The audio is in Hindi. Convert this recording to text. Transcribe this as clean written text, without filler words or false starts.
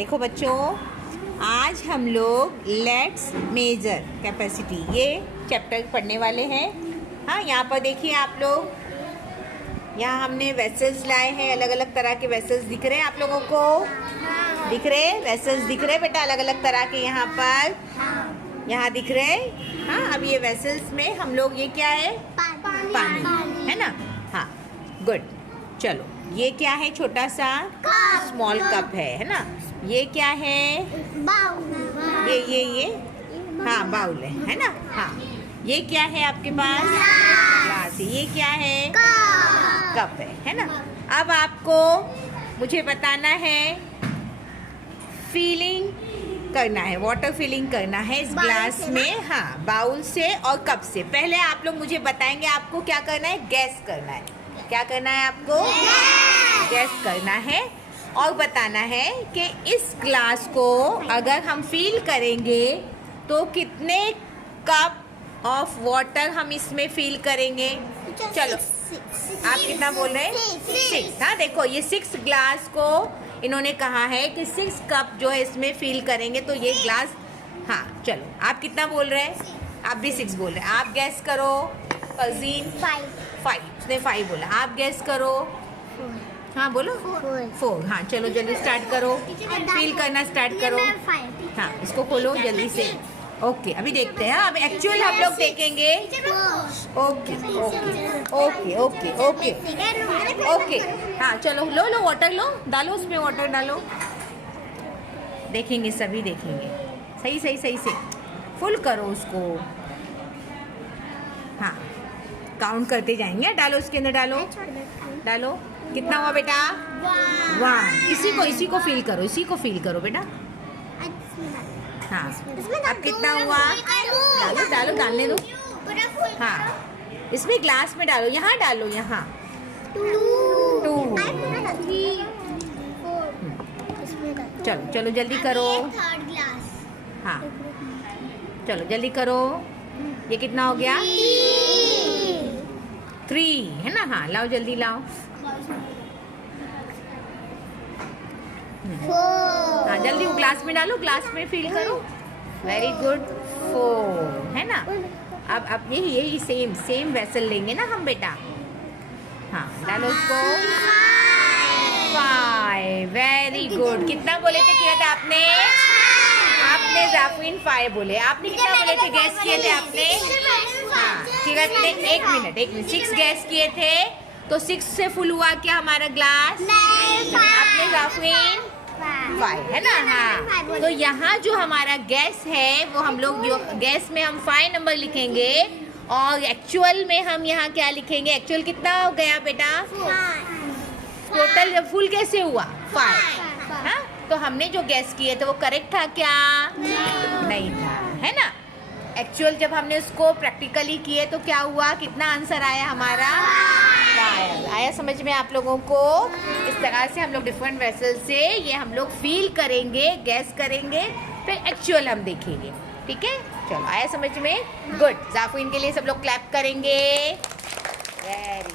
देखो बच्चों, आज हम लोग लेट्स मेजर कैपेसिटी ये चैप्टर पढ़ने वाले हैं। हाँ, यहाँ पर देखिए आप लोग, यहाँ हमने वेसल्स लाए हैं। अलग अलग तरह के वेसल्स दिख रहे हैं आप लोगों को? दिख रहे वेसल्स दिख रहे बेटा? अलग अलग तरह के यहाँ पर यहाँ दिख रहे। हाँ, अब ये वेसल्स में हम लोग, ये क्या है? पानी है ना? हाँ, गुड। चलो, ये क्या है? छोटा सा स्मॉल कप है ना? ये क्या है? ये हाँ, बाउल है ना? हाँ, ये क्या है आपके पास? ग्लास है। ये क्या है? कप है ना? अब आपको मुझे बताना है, फिलिंग करना है, वाटर फिलिंग करना है इस ग्लास में। हाँ, बाउल से और कप से। पहले आप लोग मुझे बताएंगे आपको क्या करना है? गैस करना है। क्या करना है आपको? गैस करना है और बताना है कि इस ग्लास को अगर हम फिल करेंगे तो कितने कप ऑफ वाटर हम इसमें फिल करेंगे। चलो, आप कितना बोल रहे हैं? 6। हाँ, देखो ये 6 ग्लास को इन्होंने कहा है कि 6 कप जो है इसमें फिल करेंगे तो ये ग्लास। हाँ, चलो, आप कितना बोल रहे हैं? आप भी 6 बोल रहे हैं। आप गैस करो। फजीन 5। उसने 5 बोला। आप गैस करो। हाँ, बोलो 4। हाँ, चलो जल्दी स्टार्ट करो, फील करना स्टार्ट करो। हाँ, इसको खोलो जल्दी से। ओके, अभी देखते हैं। अब एक्चुअल हम लोग देखेंगे। Okay okay okay okay okay. हाँ, चलो लो वाटर लो, डालो उसमें, वाटर डालो। देखेंगे, सभी देखेंगे। सही से फुल करो उसको। हाँ, काउंट करते जाएंगे। डालो उसके अंदर, डालो। कितना हुआ बेटा? 1। इसी को फील करो बेटा। हाँ, अब कितना हुआ? डालो, डालने दो। हाँ, इसमें ग्लास में डालो, यहाँ डालो, यहाँ 2। चलो जल्दी करो। हाँ, चलो जल्दी करो। ये कितना हो गया? 3 है ना? हाँ, लाओ जल्दी लाओ। हाँ, जल्दी वो ग्लास में डालो, ग्लास में फिल करो। Very good. 4 है ना? अब यही सेम वेसल लेंगे ना हम बेटा। हाँ, डालो उसको। 5। Very good. कितना बोले थे? किया था आपने जाफरीन 5 बोले। आपने कितना बोले थे? गैस किए थे आपने? हाँ, ठीक है। एक मिनट 6 गैस किए थे तो 6 से फुल हुआ क्या हमारा ग्लास? आपने जाफरीन 5 है ना? हाँ, तो यहाँ जो हमारा गैस है वो हम लोग गैस में हम 5 नंबर लिखेंगे और एक्चुअल में हम यहाँ क्या लिखेंगे? एक्चुअल कितना हो गया बेटा? टोटल फुल कैसे हुआ? 5। हाँ, तो हमने जो गैस किए थे वो करेक्ट था क्या? नहीं था, है ना? एक्चुअल जब हमने उसको प्रैक्टिकली किए तो क्या हुआ? कितना आंसर आया हमारा? 5 आया। समझ में आप लोगों को? इस तरह से हम लोग डिफरेंट वेसल से ये हम लोग फील करेंगे, गैस करेंगे, फिर एक्चुअल हम देखेंगे। ठीक है, चलो, आया समझ में? गुड। जाफरीन के लिए सब लोग क्लैप करेंगे। वेरी